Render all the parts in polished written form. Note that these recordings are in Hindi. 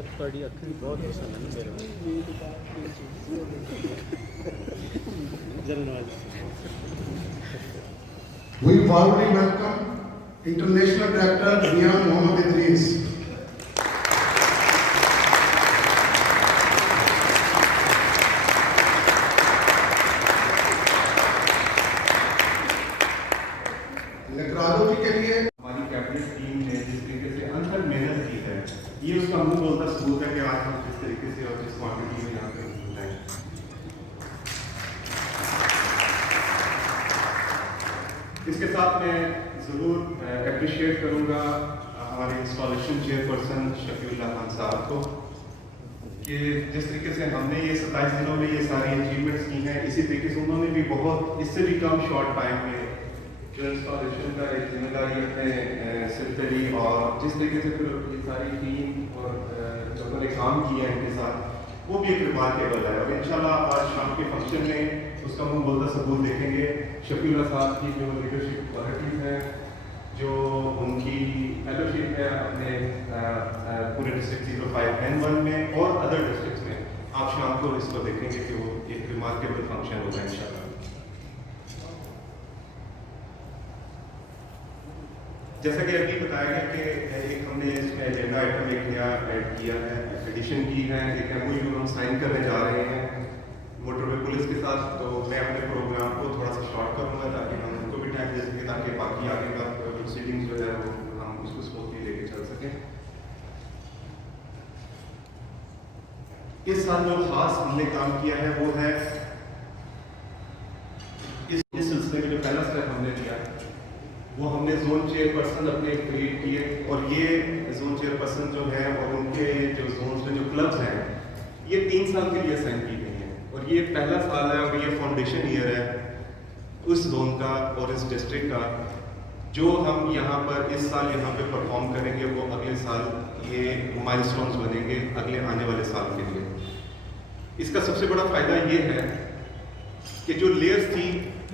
सर थोड़ी अखरी बहुत पसंद है मेरे We warmly welcome International Director Rian Mohammad Idris. लेक्रालोजी के लिए हमारी कैबिनेट टीम ने जिस तरीके से अनथक मेहनत की है, ये उसका मुंह बोलता सबूत है कि आज हम जिस तरीके से और जिस क्वांटिटी में यहाँ पे मौजूद हैं। इसके साथ मैं ज़रूर अप्रिशिएट करूँगा हमारे इंस्टॉलेशन चेयरपर्सन शफीउल्लाह खान साहब को कि जिस तरीके से हमने ये 27 दिनों में ये सारी अचीवमेंट्स की हैं, इसी तरीके से उन्होंने भी बहुत इससे भी कम शॉर्ट टाइम में जो इंस्टॉलेशन का एक जिम्मेदारी अपने सिर पे ली और जिस तरीके से फिर ये सारी टीम और जो उन्होंने काम किया है इनके साथ, वो भी एक रिमार्केबल है। और इंशाल्लाह आज शाम के फंक्शन में उसका मुंह बोलता सबूत देखेंगे। शफीउल्लाह साहब की जो लीडरशिप क्वालिटीज़ हैं, जो उनकी फेलोशिप है अपने पूरे डिस्ट्रिक्ट 05N1 में और अदर डिस्ट्रिक्ट्स में, आप शाम को इसको देखेंगे कि वो एक रिमार्केबल फंक्शन होगा इंशाल्लाह। जैसा कि अभी बताया गया कि एक हमने इसमें एजेंडा आइटम एक नया ऐड किया है, एडिशन की है, एक MOU हम साइन करने जा रहे हैं मोटरवे पुलिस के साथ। तो मैं अपने प्रोग्राम को थोड़ा सा शॉर्ट करूंगा ताकि हम उनको भी टाइम दे सकें, ताकि बाकी आगे का प्रोसीडिंग्स जो है वो हम उसको स्मूथली लेके चल सकें। इस साल जो खास हमने काम किया है वो है इस सिलसिले में जो पहला स्टेप हमने लिया वो हमने जोन चेयरपर्सन अपने क्रिएट किए, और ये जोन चेयरपर्सन जो है और उनके जो जोन्स में जो क्लब्स हैं, ये 3 साल के लिए असाइन की गई हैं। और ये पहला साल है और ये फाउंडेशन ईयर है उस जोन का और इस डिस्ट्रिक्ट का। जो हम यहाँ पर इस साल यहाँ पे परफॉर्म करेंगे वो अगले साल ये माइलस्टोन्स बनेंगे अगले आने वाले साल के लिए। इसका सबसे बड़ा फायदा ये है कि जो लेयर्स थी,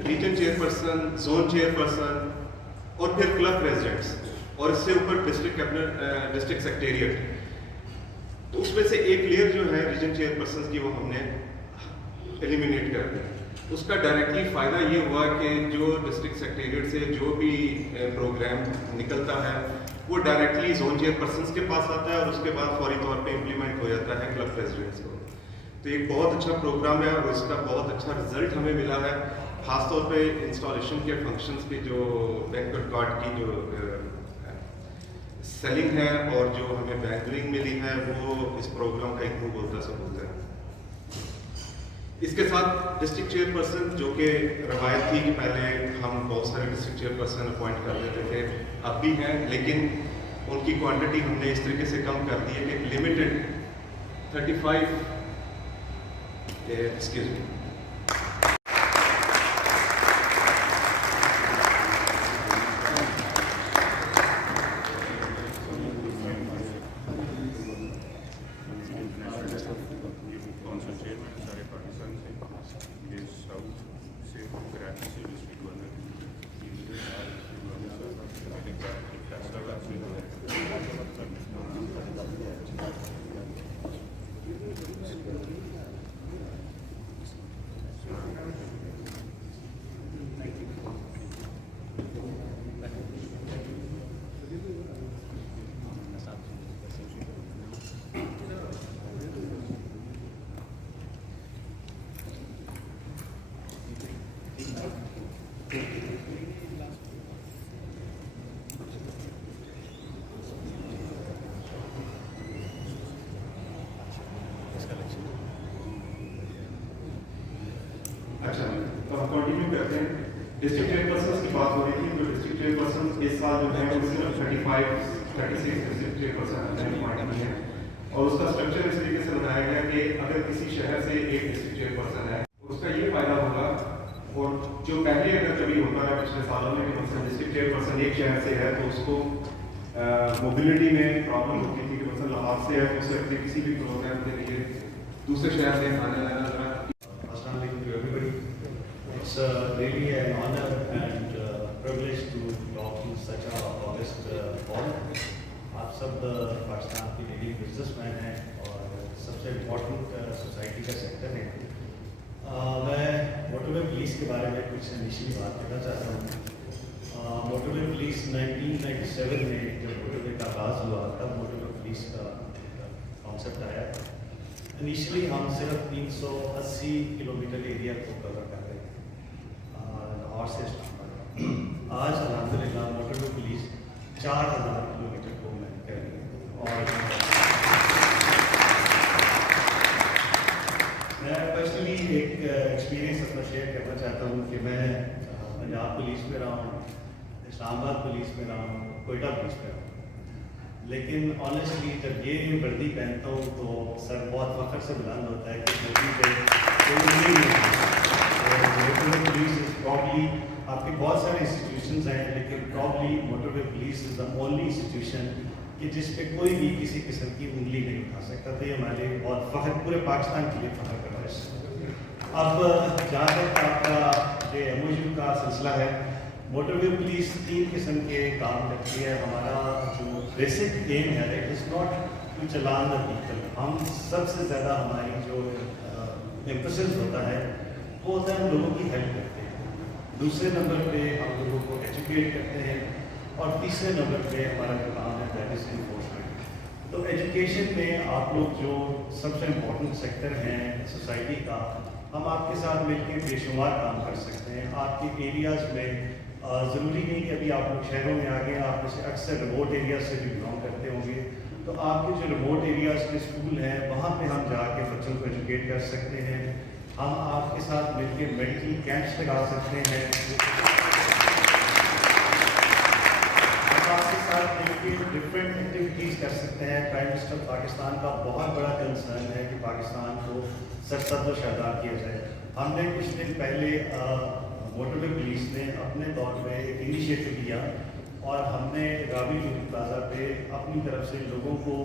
रीजन चेयरपर्सन, जोन चेयरपर्सन और फिर क्लब प्रेसिडेंट्स और इससे ऊपर डिस्ट्रिक्ट सेक्रेटेरिएट, तो उसमें से एक लेयर जो है रीजन चेयरपर्सन की वो हमने एलिमिनेट कर दी। उसका डायरेक्टली फ़ायदा ये हुआ कि जो डिस्ट्रिक्ट सेक्रेटेरिएट से जो भी प्रोग्राम निकलता है वो डायरेक्टली जोन चेयरपर्सन के पास आता है और उसके बाद फौरी तौर पे इम्प्लीमेंट हो जाता है क्लब प्रेसिडेंट्स को। तो एक बहुत अच्छा प्रोग्राम है और इसका बहुत अच्छा रिजल्ट हमें मिला है। खासतौर पे इंस्टॉलेशन के फंक्शंस की जो बैंक्वेट कार्ड की जो सेलिंग है और जो हमें बैंकरिंग मिली है वो इस प्रोग्राम का एक मुंह बोलता सबूत है। इसके साथ डिस्ट्रिक्ट चेयरपर्सन, जो कि रवायत थी कि पहले हम बहुत सारे डिस्ट्रिक्ट चेयरपर्सन अपॉइंट कर लेते थे, अब भी हैं, लेकिन उनकी क्वांटिटी हमने इस तरीके से कम कर दी है कि लिमिटेड 35 एक्सक्यूज मी अच्छा, तो हम कंटिन्यू करते हैं। डिस्ट्रिक्ट चेयरपर्सन की बात हो रही थी। जो डिस्ट्रिक्ट चेयरपर्सन इस साल जो है वो सिर्फ 36 डिस्ट्रिक्ट चेयरपर्सन अपॉइंट किए हैं और उसका स्ट्रक्चर इस तरीके से बनाया गया कि अगर किसी शहर से एक डिस्ट्रिक्ट चेयरपर्सन है उसका ये फायदा होगा, और जो पहले अगर कभी होता है पिछले सालों में कि मतलब डिस्ट्रिक्ट चेयरपर्सन एक शहर से है तो उसको मोबिलिटी में प्रॉब्लम होती थी कि मतलब लाहौर से है तो उसे अपने किसी भी प्रोग्राम के लिए दूसरे शहर में आने जाना लगा। It's really an honor and privilege to talk in such a august hall. आप सब पाकिस्तान के लीडिंग बिजनेसमैन हैं इम्पोर्टेंट सोसाइटी का सेक्टर है। मैं मोटरवे पुलिस के बारे में कुछ इनिशियली बात करना चाहता हूँ। मोटरवे पुलिस 1997 में जब मोटरवे का आगाज़ हुआ तब मोटरवे पुलिस का कॉन्सेप्ट आया। इनिशियली हम सिर्फ 380 किलोमीटर एरिया को कवर कर रहे थे लाहौर से इस्लामाबाद। आज अल्हम्दुलिल्लाह मोटरवे पुलिस 4000 किलोमीटर को मैन कर रही है। और मैं पर्सनली एक एक्सपीरियंस अपना शेयर करना चाहता हूँ कि मैं पंजाब पुलिस में रहा हूँ, इस्लामाबाद पुलिस में रहा हूँ, कोयटा पुलिस में रहा हूँ। लेकिन ऑनेस्टली जब ये वर्दी पहनता हूँ तो सर बहुत फख्र से बुलंद होता है कि वर्दी पे कोई उम्मीद नहीं है। मोटरवे पुलिस इज प्रॉब्ली, आपके बहुत सारे इंस्टीट्यूशंस हैं लेकिन probably motorway police is the only institution कि जिस पे कोई भी किसी किस्म की उंगली नहीं उठा सकता। तो ये हमारे लिए बहुत फख्र, पूरे पाकिस्तान के लिए फख्र का बायस है। अब जहाँ तक आपका जो MOU का सिलसिला है, मोटरवे पुलिस 3 किस्म के काम करती है। हमारा जो बेसिक एम है it is not to challan the vehicle. हम सबसे ज़्यादा हमारी जो एम्फेसिस होता है वो होता है हम लोगों की हेल्प करते हैं। दूसरे नंबर पे हम लोगों को एजुकेट करते हैं और तीसरे नंबर पे हमारा जो काम है दैट इज इन्फोर्समेंट। तो एजुकेशन में आप लोग जो सबसे इम्पोर्टेंट सेक्टर हैं सोसाइटी का, हम आपके साथ मिलकर बेशुमार काम कर सकते हैं। आपके एरियाज़ में ज़रूरी नहीं कि अभी आप लोग शहरों में आ गए, आप जैसे अक्सर रिमोट एरिया से भी बिलोंग करते होंगे, तो आपके जो रिमोट एरियाज़ के स्कूल हैं वहाँ पे हम जाके बच्चों को एजुकेट कर सकते हैं। हम आपके साथ मिलकर मेडिकल कैंप्स लगा सकते हैं, आपके साथ मिलकर डिफरेंट एक्टिविटीज़ कर सकते हैं। प्राइम मिनिस्टर पाकिस्तान का बहुत बड़ा कंसर्न है कि पाकिस्तान को सरसब्ज़ और शादाब किया जाए। हमने कुछ दिन पहले मोटरवे पुलिस ने अपने तौर पे एक इनिशिएटिव लिया और हमने रावी टूर प्लाजा पे अपनी तरफ से लोगों को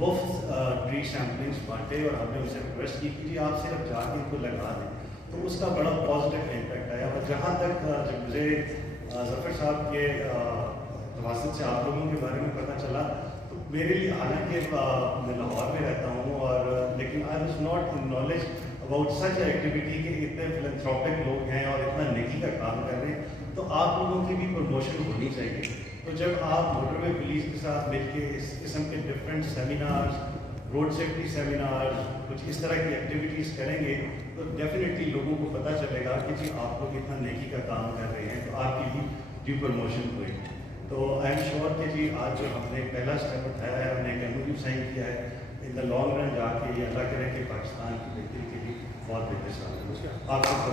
मुफ्त ट्री सैम्पलिंग्स बांटे और हमने उनसे रिक्वेस्ट की कि आप सिर्फ जाके इनको लगा दें। तो उसका बड़ा पॉजिटिव इम्पैक्ट आया। और जहाँ तक जब मुझे ज़फ़र साहब के वास्ते से आप लोगों के बारे में पता चला तो मेरे लिए, हालांकि मैं लाहौर में रहता हूँ और लेकिन I was not knowledge about such activity के इतने फिलैंथ्रोपिक लोग हैं और इतना नेकी का काम कर रहे हैं, तो आप लोगों की भी प्रमोशन होनी चाहिए। तो जब आप मोटरवे पुलिस के साथ मिलकर इस किस्म के different seminars, road safety seminars, कुछ इस तरह की एक्टिविटीज़ करेंगे तो डेफिनेटली लोगों को पता चलेगा कि जी आप लोग इतना नेकी का काम कर रहे हैं, तो आपकी भी ड्यू प्रमोशन हुई। तो आई एम श्योर कि जी आज जो हमने पहला स्टेप उठाया है, हमने एक MOU साइन किया है, इन द लॉन्ग रन जाके ये अल्लाह करे कि पाकिस्तान की बेहतरी के लिए बहुत बेहतर साबित हो। आप सबका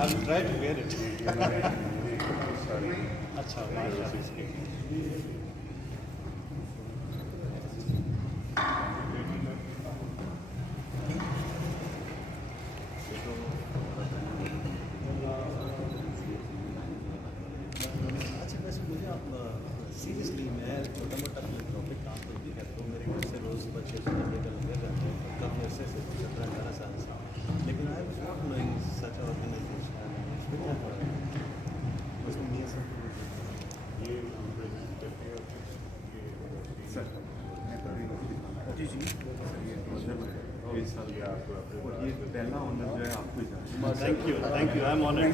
I will try to wear it. अच्छा, वैसे मुझे आप सीरियसली मैं छोटा मोटा फिलैंथ्रोपिक काम तो भी करता हूँ। मेरे घर से रोज़ बच्चे लेकर जाते हैं, काफ़ी अरसे से 17-18 साल से, लेकिन I was not knowing such organisation. इसमें क्या फ़र्क है? उसमें ये सब सर जी जी और ये पहला ऑनर जो है आपको ही। Thank you, I am honoured.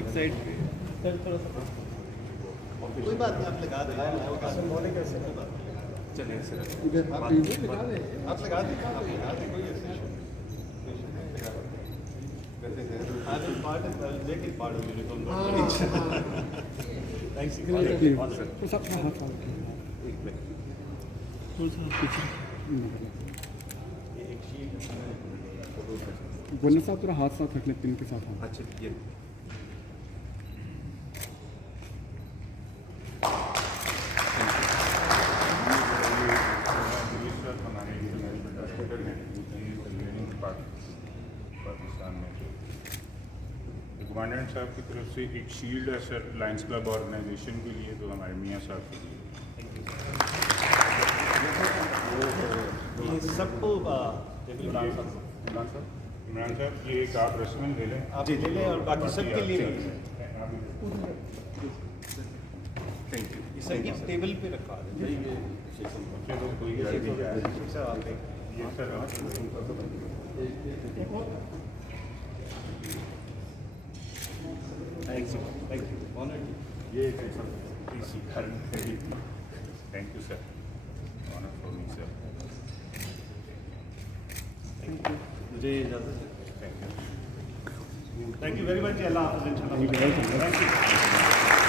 एक साइड थोड़ा सा कोई बात नहीं, आप लगा दें। चलिए सर आप लगा दें, कोई ऐसे। Thanks. ये एक शीट फोटो वरना साहब थोड़ा हाथ साथ रख ले पिन के साथ हाथ। अच्छा ये हमारे डायरेक्टर हैं पाकिस्तान में कमांडेंट साहब की तरफ से एक शील्ड है सर लायंस क्लब ऑर्गेनाइजेशन के लिए, तो हमारे मियाँ साहब के लिए। ये सबको इमरान साहब ये एक आप रस्मन ले लें, आप ले लें और बाकी सबके लिए थैंक यू। ये सब ये टेबल पे रखवा दें। चलो कोई ये सर आप एक ये सर थैंक यू ऑनर ये thank you sir, honour for me sir. मुझे इजाज़त है। Thank you. Thank you very much. अल्लाह हाफ़िज़ इंशाल्लाह। Thank you.